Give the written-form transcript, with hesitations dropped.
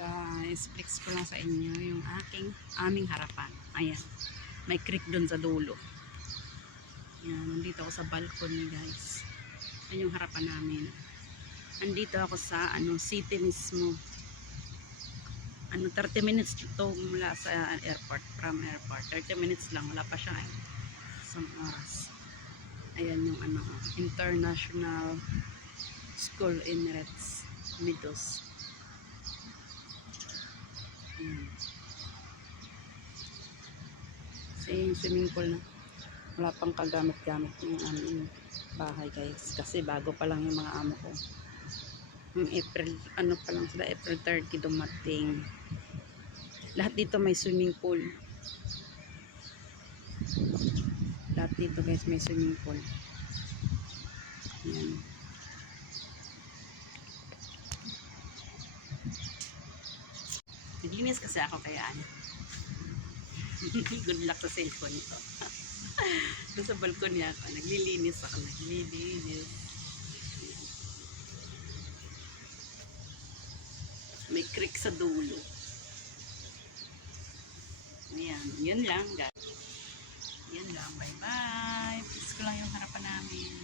Guys, flex ko lang sa inyo yung aming harapan. Ayan. May creek doon sa dulo. Ayan, nandito ako sa balcony, guys. Ayan yung harapan namin. Nandito ako sa city mismo. 30 minutes to mula sa airport, from airport. 30 minutes lang, wala pa siya isang oras. Ayan yung International School Emirates Meadows. Kasi yung swimming pool na wala pang kagamit-gamit yung aming bahay, guys, kasi bago pa lang yung mga amo ko. Yung April, pa lang sila, April 30 dumating. Lahat dito may swimming pool. Lahat dito, guys, may swimming pool. Ayan. Naglinis kasi ako kaya good luck sa cellphone ko. Doon sa balkon niya ako, naglilinis. May creek sa dulo. Ayan, yun lang, guys. Yan lang, bye bye. Please ko lang yung harapan namin.